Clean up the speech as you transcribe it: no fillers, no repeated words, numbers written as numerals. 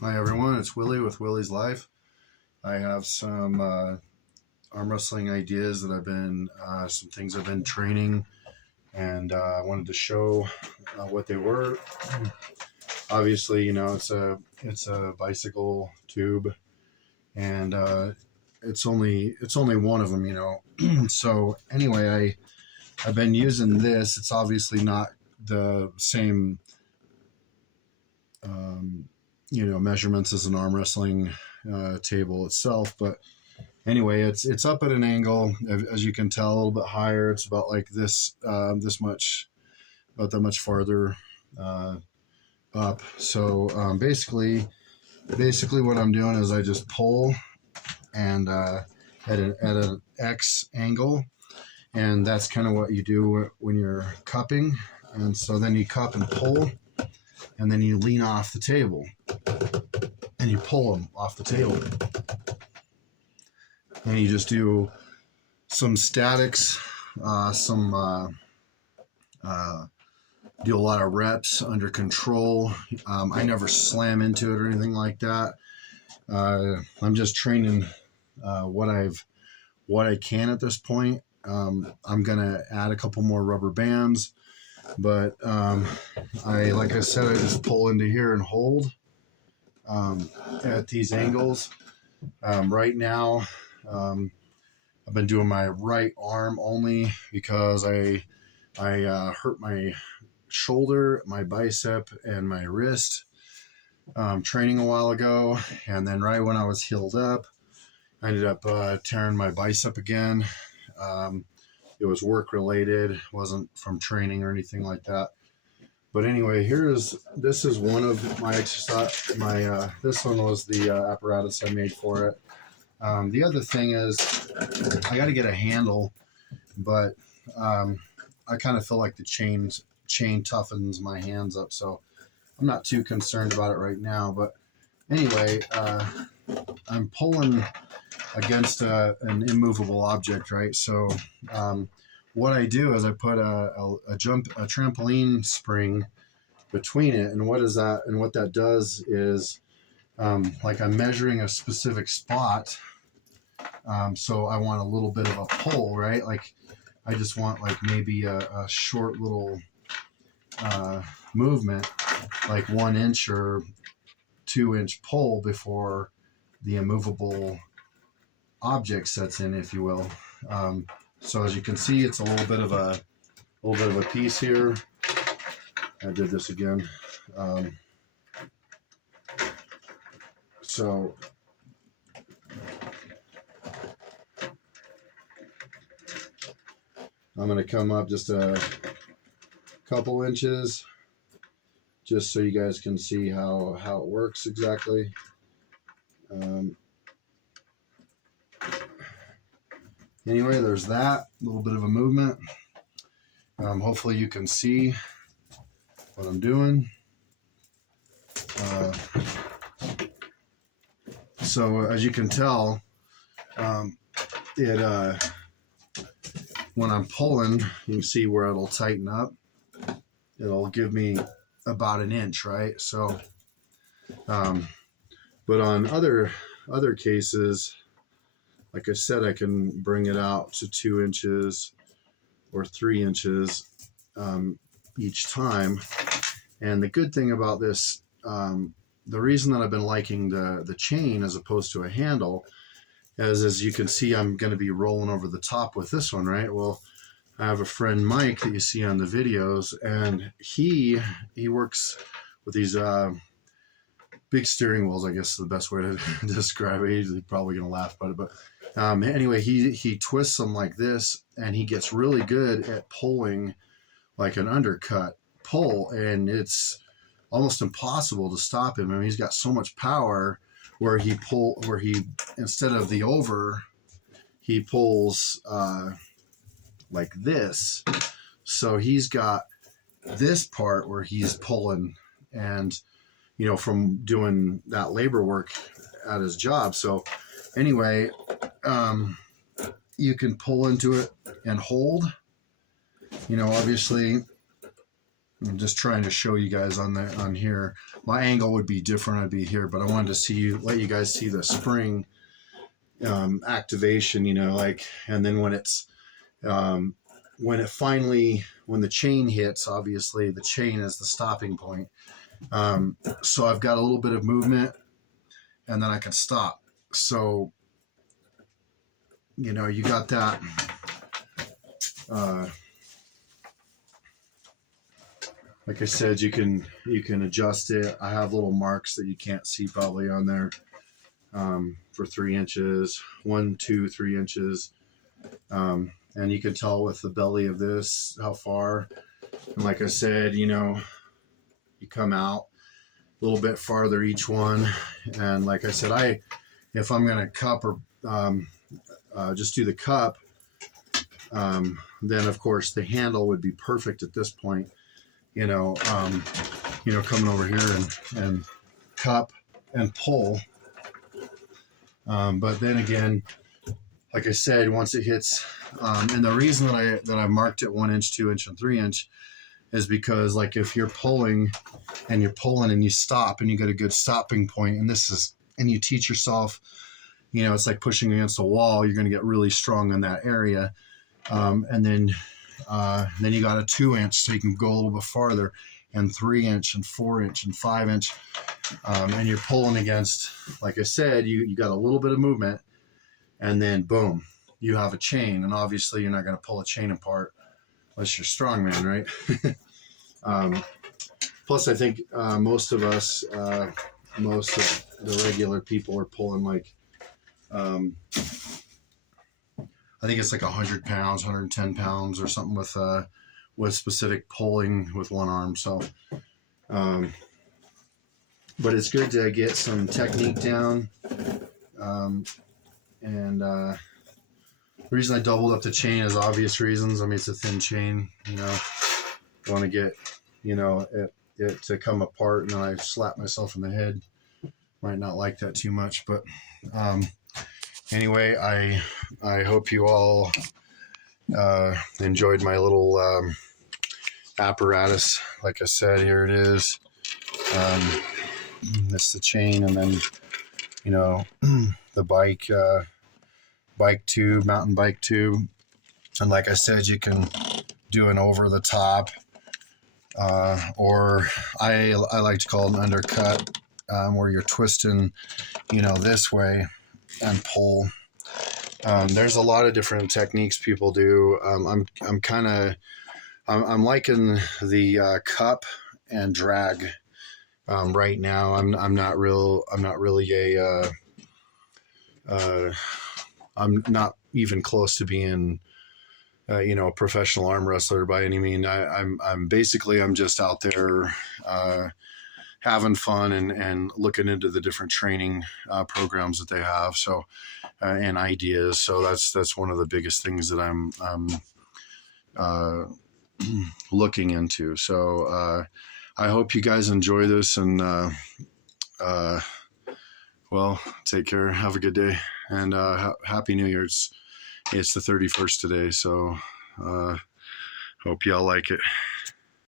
Hi everyone, it's Willie with Willie's Life. I have some arm wrestling ideas that some things I've been training, and I wanted to show what they were. Obviously, it's a bicycle tube, and it's only one of them. So anyway, I've been using this. It's obviously not the same measurements as an arm wrestling table itself, but anyway, it's up at an angle, as you can tell, a little bit higher. It's about like this much, about that much farther uh, up. So basically, what I'm doing is I just pull and at an X angle, and that's kind of what you do when you're cupping. And so then you cup and pull, and then you lean off the table, and you pull them off the table, and you just do some statics, some do a lot of reps under control. I never slam into it or anything like that. I'm just training what I can at this point. I'm gonna add a couple more rubber bands, but like I said, I just pull into here and hold at these angles. Right now, I've been doing my right arm only because I hurt my shoulder, my bicep, and my wrist training a while ago. And then right when I was healed up, I ended up tearing my bicep again. It was work related, wasn't from training or anything like that. But anyway, this is one of my exercise. This one was the apparatus I made for it. The other thing is I got to get a handle, but I kind of feel like the chain toughens my hands up, so I'm not too concerned about it right now. But anyway, I'm pulling against an immovable object, right? So what I do is I put a trampoline spring between it, and what that does is like I'm measuring a specific spot. So I want a little bit of a pull, right? Like I just want like maybe a short little movement, like 1 inch or 2 inch pull before the immovable object sets in, if you will. So as you can see, it's a little bit of a piece here. I did this again. So I'm going to come up just a couple inches, just so you guys can see how it works exactly. Anyway, there's that little bit of a movement. Hopefully you can see what I'm doing. So as you can tell, when I'm pulling, you can see where it'll tighten up. It'll give me about 1 inch, right? So, but on other cases, like I said, I can bring it out to 2 inches or 3 inches each time. And the good thing about this, the reason that I've been liking the chain as opposed to a handle is, as you can see, I'm going to be rolling over the top with this one, right? Well, I have a friend, Mike, that you see on the videos, and he works with these big steering wheels, I guess is the best way to describe it. He's probably going to laugh about it, but anyway, he twists them like this, and he gets really good at pulling like an undercut pull, and it's almost impossible to stop him. I mean, he's got so much power where he instead of the over, he pulls like this. So he's got this part where he's pulling, and from doing that labor work at his job. So anyway, you can pull into it and hold. Obviously I'm just trying to show you guys on here. My angle would be different. I'd be here, but I wanted to let you guys see the spring activation, like, and then when it's when the chain hits, obviously the chain is the stopping point. So I've got a little bit of movement, and then I can stop. So you got that. Like I said, you can adjust it. I have little marks that you can't see probably on there for 3 inches, 1, 2, 3 inches. And you can tell with the belly of this how far. And like I said, you come out a little bit farther each one. And like I said, if I'm going to cup or just do the cup, then of course the handle would be perfect at this point. Coming over here and cup and pull. But then again, like I said, once it hits, and the reason that I marked it 1 inch, 2 inch, and 3 inch is because, like, if you're pulling and you stop and you get a good stopping point, and you teach yourself, it's like pushing against a wall, you're going to get really strong in that area. And then you got a 2 inch, so you can go a little bit farther, and 3 inch and 4 inch and 5 inch. And you're pulling against, like I said, you got a little bit of movement, and then boom, you have a chain. And obviously you're not going to pull a chain apart unless you're strongman, right? Plus I think most of us, most of the regular people are pulling like, I think it's like 100 pounds, 110 pounds or something with specific pulling with one arm. So, but it's good to get some technique down. And the reason I doubled up the chain is obvious reasons. I mean, it's a thin chain, want to get, it to come apart, and then I slap myself in the head. Might not like that too much, but, anyway, I hope you all enjoyed my little apparatus. Like I said, here it is. It's the chain, and then the bike tube, mountain bike tube, and like I said, you can do an over the top, or I like to call it an undercut, where you're twisting, this way and pull. There's a lot of different techniques people do. I'm liking the cup and drag right now. I'm not even close to being a professional arm wrestler by any means. I'm just out there having fun and looking into the different training programs that they have. So and ideas. So that's one of the biggest things that I'm looking into. So I hope you guys enjoy this, and well, take care. Have a good day, and Happy New Year. It's the 31st today, so hope y'all like it.